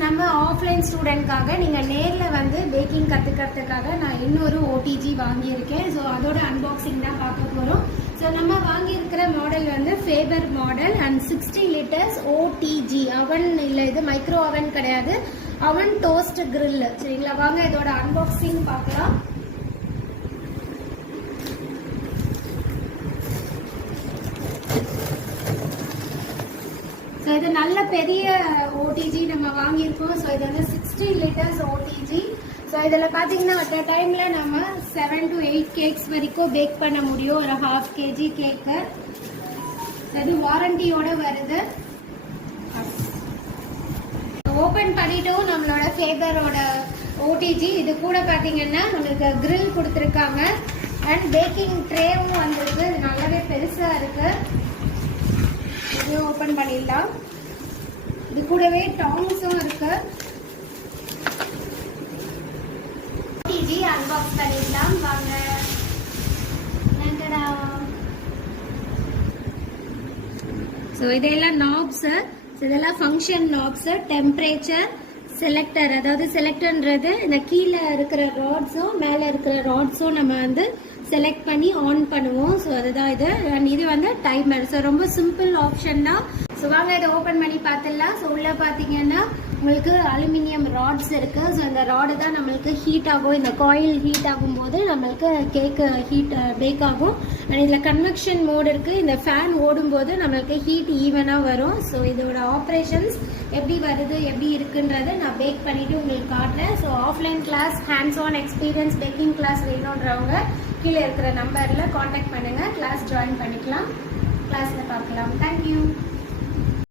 நம்ம ஆஃப்லைன் ஸ்டூடெண்ட்காக நீங்கள் நேரில் வந்து பேக்கிங் கற்றுக்கிறதுக்காக நான் இன்னொரு ஓடிஜி வாங்கியிருக்கேன். ஸோ அதோட அன்பாக்சிங் தான் பார்க்க போகிறோம். ஸோ நம்ம வாங்கியிருக்கிற மாடல் வந்து ஃபேபர் மாடல் அண்ட் 60 லிட்டர்ஸ் ஓடிஜி அவன் இல்லை, இது மைக்ரோ அவன் கிடையாது, அவன் டோஸ்ட் கிரில். சரிங்களா, வாங்க இதோட அன்பாக்சிங் பார்க்கலாம். ஸோ இது நல்ல பெரிய ஓடிஜி நம்ம வாங்கியிருக்கோம். ஸோ இது வந்து 60 லிட்டர்ஸ் ஓடிஜி. ஸோ இதில் பார்த்தீங்கன்னா அட் அ டைமில் நம்ம 7 to 8 கேக்ஸ் வரைக்கும் பேக் பண்ண முடியும். ஒரு 1/2 kg கேக்கு. இது வாரண்டியோட வருது. ஓப்பன் பண்ணிட்டும் நம்மளோட ஃபேபரோட ஓடிஜி. இது கூட பார்த்தீங்கன்னா நம்மளுக்கு கிரில் கொடுத்துருக்காங்க அண்ட் பேக்கிங் ட்ரேவும் வந்திருக்கு. இது நல்லாவே பெருசாக இருக்கு. இது ஓப்பன் பண்ணிடலாம். இது கூடவே டாங்ஸும் இருக்கு. ஓடிஜி அன்பாக்ஸ் பண்ணிடலாம் வாங்க. ஸோ இதெல்லாம் நாப்ஸ், இதெல்லாம் ஃபங்க்ஷன் நாப்ஸ். டெம்பரேச்சர் செலக்டர், அதாவது செலக்டர்ன்றது இந்த கீழே இருக்கிற ராட்ஸும் மேலே இருக்கிற ராட்ஸும் நம்ம வந்து செலக்ட் பண்ணி ஆன் பண்ணுவோம். ஸோ அதுதான் இது. அண்ட் இது வந்து டைமர். ஸோ ரொம்ப சிம்பிள் ஆப்ஷன் தான். ஸோ வாங்க இதை ஓப்பன் பண்ணி பார்த்துடலாம். ஸோ உள்ளே பார்த்தீங்கன்னா உங்களுக்கு அலுமினியம் ராட்ஸ் இருக்குது. ஸோ இந்த ராடு தான் நம்மளுக்கு ஹீட் ஆகும். இந்த காயில் ஹீட் ஆகும்போது நம்மளுக்கு கேக்கு ஹீட் பேக் ஆகும். அண்ட் இதில் கன்வெக்ஷன் மோட் இருக்குது. இந்த ஃபேன் ஓடும்போது நம்மளுக்கு ஹீட் ஈவனாக வரும். ஸோ இதோட ஆப்ரேஷன்ஸ் எப்படி வருது, எப்படி இருக்குன்றதை நான் பேக் பண்ணிவிட்டு உங்களுக்கு காட்டுறேன். So offline class, hands on experience baking class வேணுன்றவங்க கீழே இருக்கிற நம்பரில் காண்டாக்ட் பண்ணுங்கள். கிளாஸ் ஜாயின் பண்ணிக்கலாம். கிளாஸில் பார்க்கலாம். தேங்க்யூ.